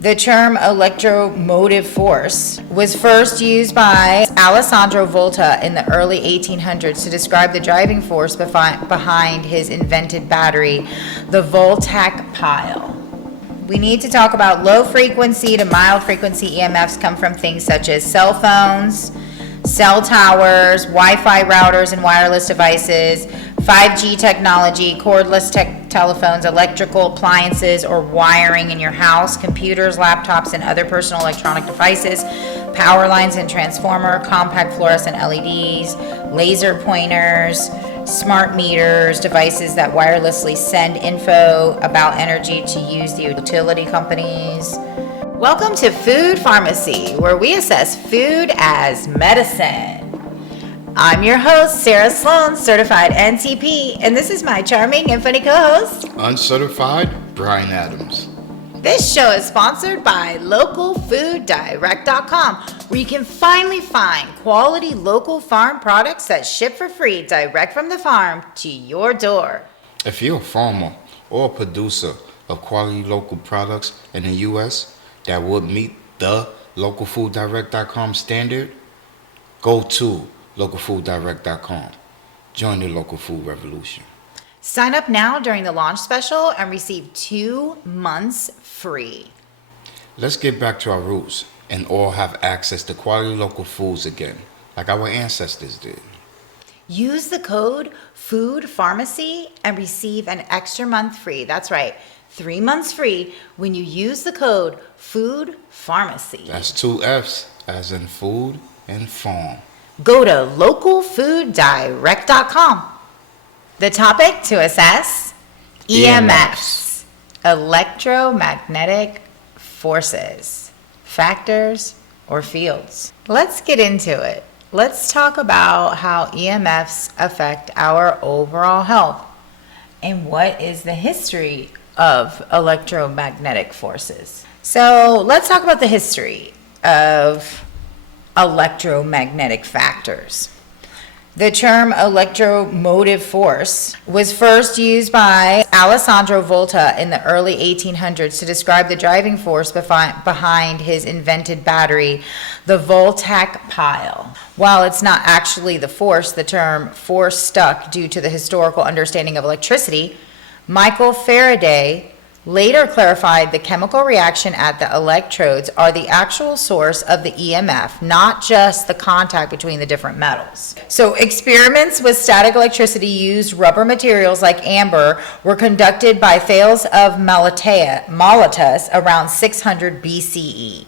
The term electromotive force was first used by Alessandro Volta in the early 1800s to describe the driving force behind his invented battery, the Voltaic pile. We need to talk about low frequency to mild frequency EMFs come from things such as cell phones, cell towers, Wi-Fi routers and wireless devices, 5G technology, cordless telephones, electrical appliances or wiring in your house, computers, laptops, and other personal electronic devices, power lines and transformer, compact fluorescent LEDs, laser pointers, smart meters, devices that wirelessly send info about energy to use the utility companies. Welcome to Food Pharmacy, where we assess food as medicine. I'm your host, Sarah Sloan, certified NCP, and this is my charming and funny co-host, uncertified Brian Adams. This show is sponsored by localfooddirect.com, where you can finally find quality local farm products that ship for free direct from the farm to your door. If you're a farmer or a producer of quality local products in the U.S. that would meet the localfooddirect.com standard, go to localfooddirect.com. Join the local food revolution. Sign up now during the launch special and receive 2 months free. Let's get back to our roots and all have access to quality local foods again, like our ancestors did. Use the code FOODPharmacy and receive an extra month free. That's right, 3 months free when you use the code FOODPharmacy. That's 2 F's, as in food and farm. Go to localfooddirect.com. The topic to assess, EMFs, electromagnetic forces, factors, or fields. Let's get into it. Let's talk about how EMFs affect our overall health and what is the history of electromagnetic forces. So let's talk about the history of electromagnetic factors. The term electromotive force was first used by Alessandro Volta in the early 1800s to describe the driving force behind his invented battery, the Voltaic pile. While it's not actually the force, the term force stuck due to the historical understanding of electricity. Michael Faraday later clarified the chemical reaction at the electrodes are the actual source of the EMF, not just the contact between the different metals. So experiments with static electricity used rubber materials like amber were conducted by Thales of Miletus around 600 BCE.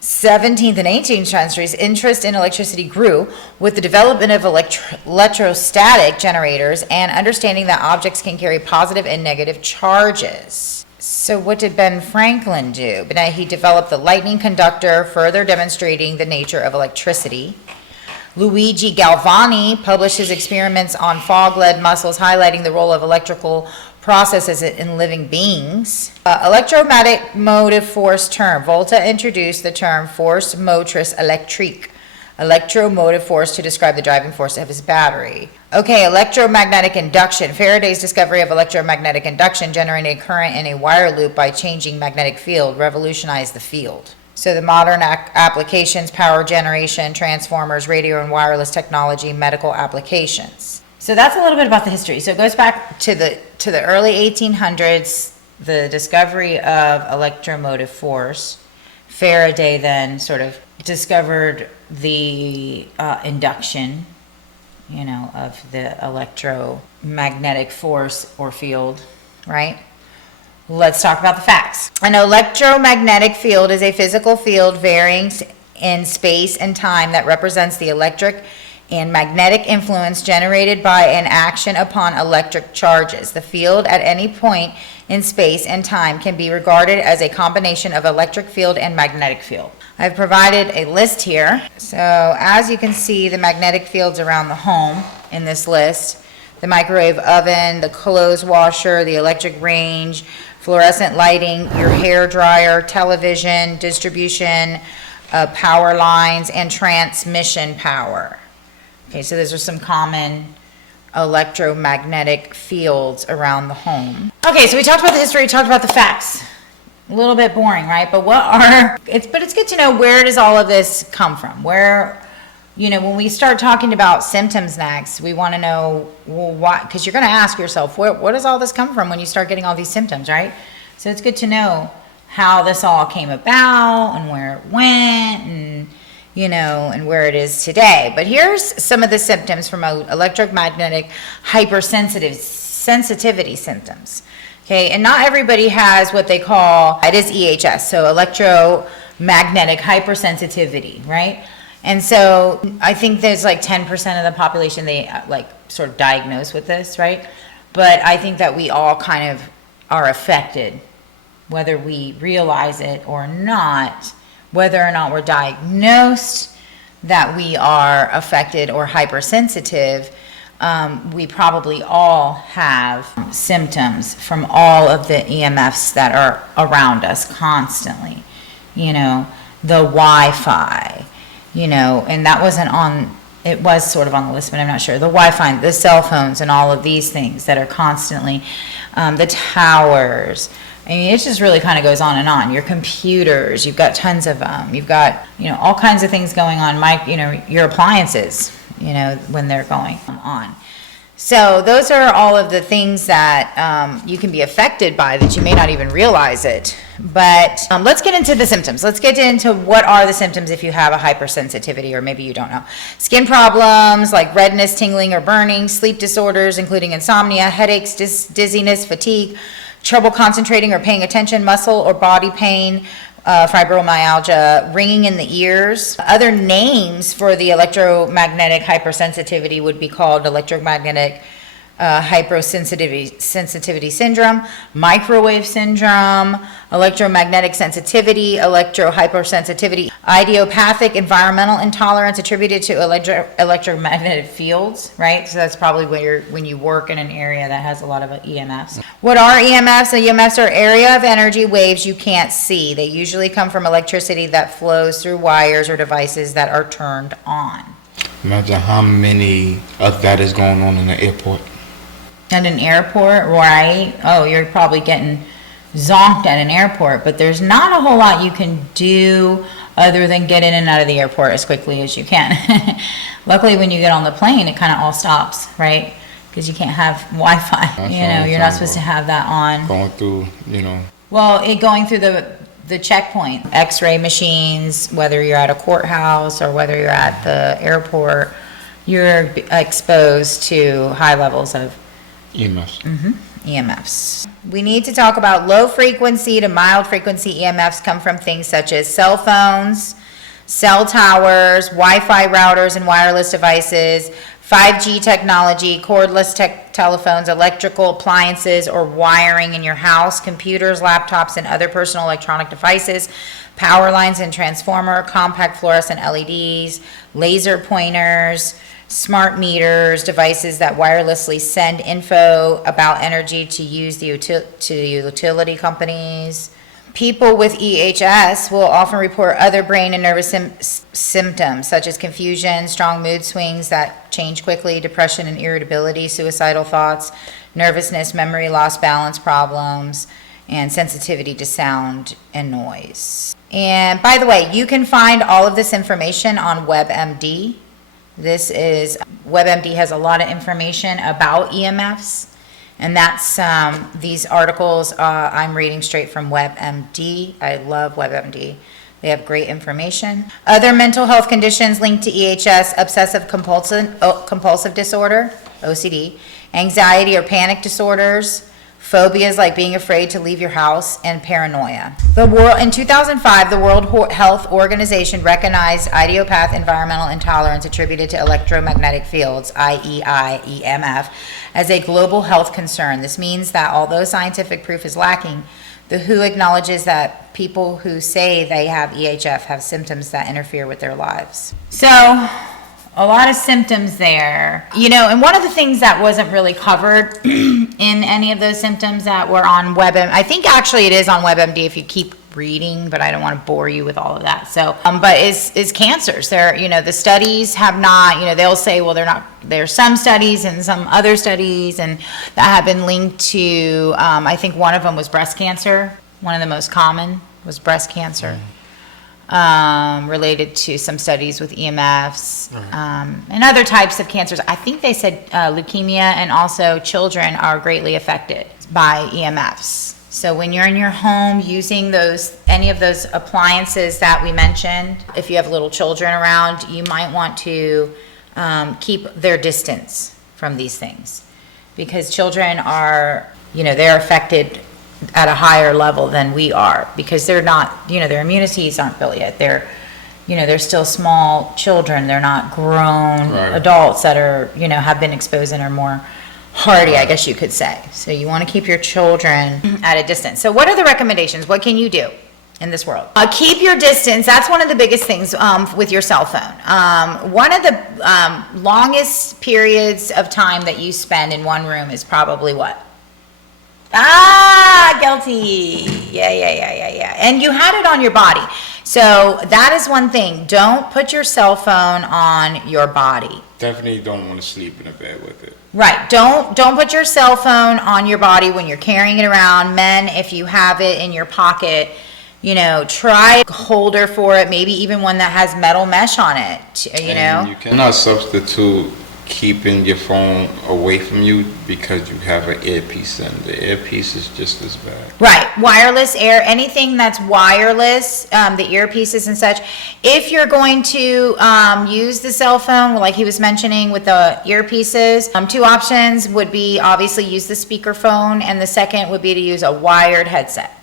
17th and 18th centuries, interest in electricity grew with the development of electrostatic generators and understanding that objects can carry positive and negative charges. So what did Ben Franklin do? He developed the lightning conductor, further demonstrating the nature of electricity. Luigi Galvani published his experiments on fog-led muscles, highlighting the role of electrical processes in living beings. Electromotive force term. Volta introduced the term force motrice électrique, electromotive force, to describe the driving force of his battery. Okay, electromagnetic induction. Faraday's discovery of electromagnetic induction, generating a current in a wire loop by changing magnetic field, revolutionized the field. So the modern applications, power generation, transformers, radio and wireless technology, medical applications. So that's a little bit about the history. So it goes back to the early 1800s, the discovery of electromotive force. Faraday then sort of discovered the induction, of the electromagnetic force or field, right? Let's talk about the facts. An electromagnetic field is a physical field varying in space and time that represents the electric and magnetic influence generated by an action upon electric charges. The field at any point in space and time can be regarded as a combination of electric field and magnetic field. I've provided a list here. So as you can see, the magnetic fields around the home in this list: the microwave oven, the clothes washer, the electric range, fluorescent lighting, your hair dryer, television, distribution, power lines, and transmission power. Okay, so those are some common electromagnetic fields around the home. Okay, so we talked about the history, we talked about the facts. A little bit boring, right? But it's good to know, where does all of this come from? Where, when we start talking about symptoms next, we want to know, well, why, because you're going to ask yourself, where does all this come from when you start getting all these symptoms, right? So it's good to know how this all came about and where it went, and and where it is today. But here's some of the symptoms from electromagnetic sensitivity symptoms. Okay, and not everybody has what they call, it is EHS, so electromagnetic hypersensitivity, right? And so I think there's like 10% of the population they like sort of diagnosed with this, right? But I think that we all kind of are affected, whether we realize it or not, whether or not we're diagnosed that we are affected or hypersensitive. We probably all have symptoms from all of the EMFs that are around us constantly. The Wi-Fi, and that wasn't on, it was sort of on the list, but I'm not sure. The Wi-Fi, the cell phones, and all of these things that are constantly, the towers. I mean, it just really kind of goes on and on. Your computers, you've got tons of them. You've got, all kinds of things going on. Your appliances, when they're going on. So those are all of the things that you can be affected by that you may not even realize it. But let's get into the symptoms. Let's get into what are the symptoms if you have a hypersensitivity, or maybe you don't know. Skin problems like redness, tingling, or burning, sleep disorders, including insomnia, headaches, dizziness, fatigue, trouble concentrating or paying attention, muscle or body pain, fibromyalgia, ringing in the ears. Other names for the electromagnetic hypersensitivity would be called electromagnetic hypersensitivity syndrome, microwave syndrome, electromagnetic sensitivity, electrohypersensitivity, idiopathic environmental intolerance attributed to electromagnetic fields, right? So that's probably when you work in an area that has a lot of EMFs. What are EMFs? So EMFs are area of energy waves you can't see. They usually come from electricity that flows through wires or devices that are turned on. Imagine how many of that is going on in the airport. At an airport, right? Oh, you're probably getting zonked at an airport, but there's not a whole lot you can do other than get in and out of the airport as quickly as you can. Luckily, when you get on the plane, it kind of all stops, right? Because you can't have Wi-Fi. You're not supposed to have that on. Going through, Well, going through the checkpoint, X-ray machines, whether you're at a courthouse or whether you're at the airport, you're exposed to high levels of EMFs. EMFs. We need to talk about low frequency to mild frequency EMFs come from things such as cell phones, cell towers, Wi-Fi routers and wireless devices, 5G technology, cordless telephones, electrical appliances or wiring in your house, computers, laptops, and other personal electronic devices, power lines and transformer, compact fluorescent LEDs, laser pointers, smart meters, devices that wirelessly send info about energy to utility companies. People with EHS will often report other brain and nervous symptoms such as confusion, strong mood swings that change quickly, depression and irritability, suicidal thoughts, nervousness, memory loss, balance problems, and sensitivity to sound and noise. And by the way, you can find all of this information on WebMD. WebMD has a lot of information about EMFs, and that's these articles I'm reading straight from WebMD. I love WebMD. They have great information. Other mental health conditions linked to EHS: obsessive compulsive disorder, OCD, anxiety or panic disorders, phobias like being afraid to leave your house, and paranoia. In 2005, the World Health Organization recognized idiopathic environmental intolerance attributed to electromagnetic fields, IEI, EMF, as a global health concern. This means that although scientific proof is lacking, the WHO acknowledges that people who say they have EHF have symptoms that interfere with their lives. So, a lot of symptoms there. And one of the things that wasn't really covered in any of those symptoms that were on WebMD, I think actually it is on WebMD if you keep reading, but I don't want to bore you with all of that. So, but is cancers. The studies have not, they'll say, well, they're not, there's some studies and some other studies and that have been linked to, I think one of them was breast cancer. One of the most common was breast cancer, related to some studies with EMFs, and other types of cancers. I think they said leukemia and also children are greatly affected by EMFs. So when you're in your home using any of those appliances that we mentioned, if you have little children around, you might want to keep their distance from these things, because children are, they're affected at a higher level than we are, because they're not, their immunities aren't built yet. They're still small children. They're not grown adults that are, have been exposed and are more hardy, I guess you could say. So you want to keep your children at a distance. So what are the recommendations? What can you do in this world? Keep your distance. That's one of the biggest things with your cell phone. One of the longest periods of time that you spend in one room is probably what? Guilty. Yeah. And you had it on your body. So that is one thing. Don't put your cell phone on your body. Definitely don't want to sleep in a bed with it. Right. Don't put your cell phone on your body when you're carrying it around. Men, if you have it in your pocket, try a holder for it, maybe even one that has metal mesh on it, And you cannot substitute keeping your phone away from you because you have an earpiece in. The earpiece is just as bad. Right. Wireless anything that's wireless, the earpieces and such. If you're going to use the cell phone, like he was mentioning with the earpieces, two options would be obviously use the speakerphone, and the second would be to use a wired headset.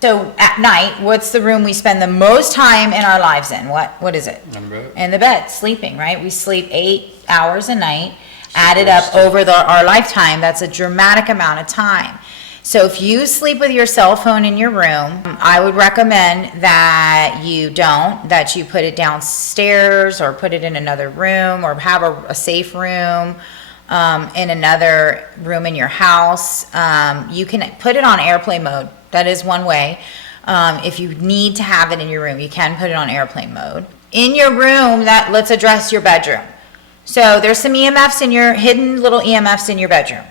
So at night, what's the room we spend the most time in our lives in? What is it? In bed. In the bed, sleeping, right? We sleep 8 hours a night. Added up over our lifetime, that's a dramatic amount of time. So if you sleep with your cell phone in your room, I would recommend that you put it downstairs or put it in another room, or have a safe room in another room in your house. You can put it on airplane mode. That is one way. If you need to have it in your room, you can put it on airplane mode. In your room, let's address your bedroom. So there's some EMFs little EMFs in your bedroom.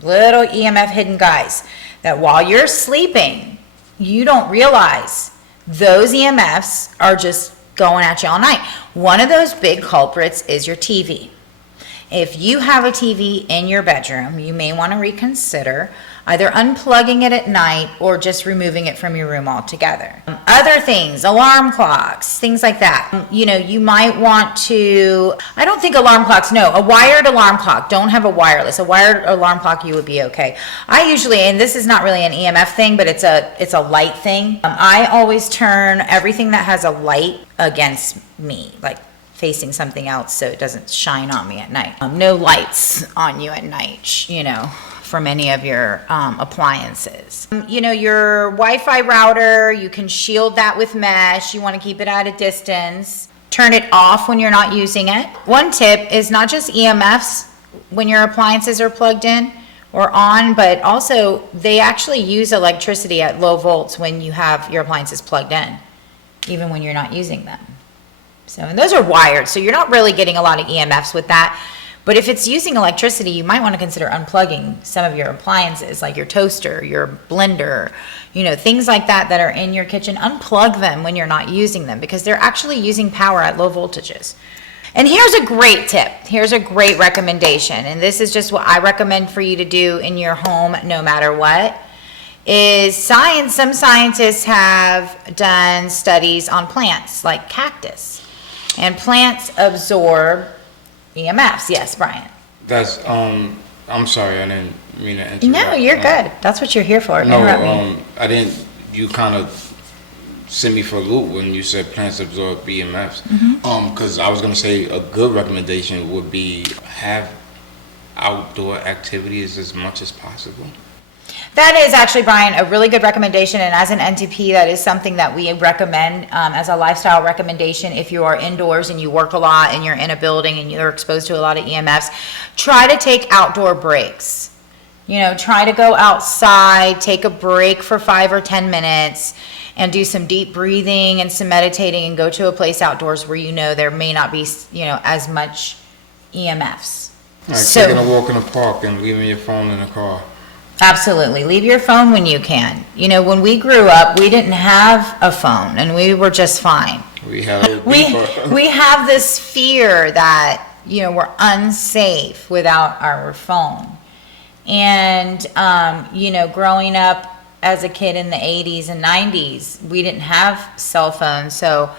Little EMF hidden guys that while you're sleeping, you don't realize those EMFs are just going at you all night. One of those big culprits is your TV. If you have a TV in your bedroom, you may want to reconsider either unplugging it at night or just removing it from your room altogether. Other things, alarm clocks, things like that. You might want to, I don't think alarm clocks, no, a wired alarm clock. Don't have a wireless. A wired alarm clock, you would be okay. I usually, and this is not really an EMF thing, but it's a light thing. I always turn everything that has a light against me, like facing something else so it doesn't shine on me at night. No lights on you at night, from any of your appliances. Your Wi-Fi router, you can shield that with mesh. You want to keep it at a distance. Turn it off when you're not using it. One tip is not just EMFs when your appliances are plugged in or on, but also they actually use electricity at low volts when you have your appliances plugged in, even when you're not using them. And those are wired, so you're not really getting a lot of EMFs with that. But if it's using electricity, you might want to consider unplugging some of your appliances, like your toaster, your blender, things like that are in your kitchen. Unplug them when you're not using them, because they're actually using power at low voltages. And here's a great tip. Here's a great recommendation. And this is just what I recommend for you to do in your home no matter what. Some scientists have done studies on plants like cactus. And plants absorb EMFs. Yes, Brian. That's I'm sorry, I didn't mean to interrupt. No, you're good. That's what you're here for. I didn't. You kind of sent me for a loop when you said plants absorb EMFs. Because I was gonna say a good recommendation would be have outdoor activities as much as possible. That is actually, Brian, a really good recommendation, and as an NTP, that is something that we recommend as a lifestyle recommendation. If you are indoors and you work a lot and you're in a building and you're exposed to a lot of EMFs, try to take outdoor breaks. Try to go outside, take a break for 5 or 10 minutes, and do some deep breathing and some meditating, and go to a place outdoors where there may not be, as much EMFs. Like taking a walk in the park and leaving your phone in the car. Absolutely. Leave your phone when you can. You know, when we grew up, we didn't have a phone and we were just fine. We have We have this fear that, you know, we're unsafe without our phone. And, you know, growing up as a kid in the 80s and 90s, we didn't have cell phones. So,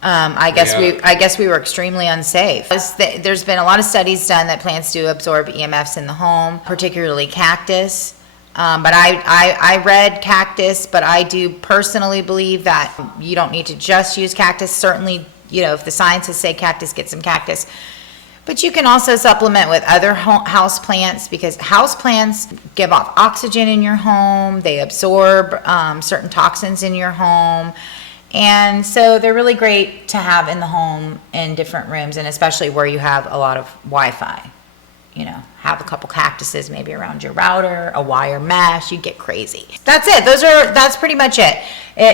I guess we were extremely unsafe. There's been a lot of studies done that plants do absorb EMFs in the home, particularly cactus. But I read cactus, but I do personally believe that you don't need to just use cactus. Certainly, you know, if the scientists say cactus, get some cactus. But you can also supplement with other house plants, because house plants give off oxygen in your home. They absorb certain toxins in your home. And so they're really great to have in the home in different rooms, and especially where you have a lot of Wi-Fi. You know, have a couple cactuses maybe around your router, a wire mesh, you get crazy. That's it. That's pretty much it.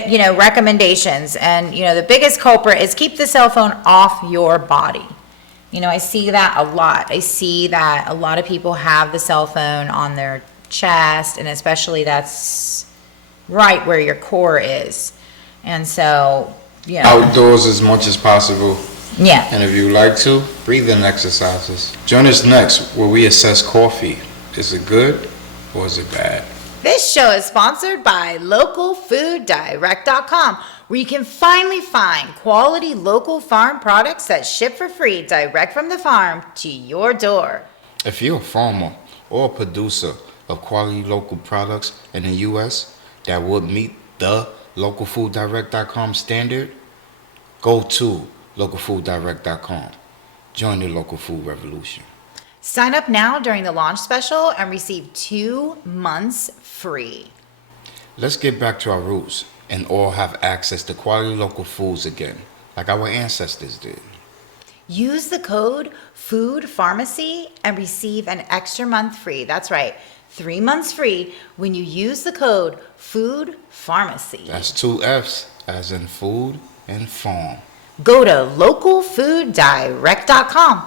You know, recommendations. And, you know, the biggest culprit is keep the cell phone off your body. You know, I see that a lot. I see that a lot of people have the cell phone on their chest, and especially that's right where your core is. And so, you know. Outdoors as much as possible. Yeah. And if you like to, breathing exercises. Join us next where we assess coffee. Is it good or is it bad? This show is sponsored by localfooddirect.com, where you can finally find quality local farm products that ship for free direct from the farm to your door. If you're a farmer or a producer of quality local products in the U.S. that would meet the localfooddirect.com standard, go to localfooddirect.com. Join the local food revolution. Sign up now during the launch special and receive 2 months free. Let's get back to our roots and all have access to quality local foods again, like our ancestors did. Use the code FOODPharmacy and receive an extra month free. That's right, 3 months free when you use the code FOODPharmacy. That's 2 F's, as in food and farm. Go to localfooddirect.com.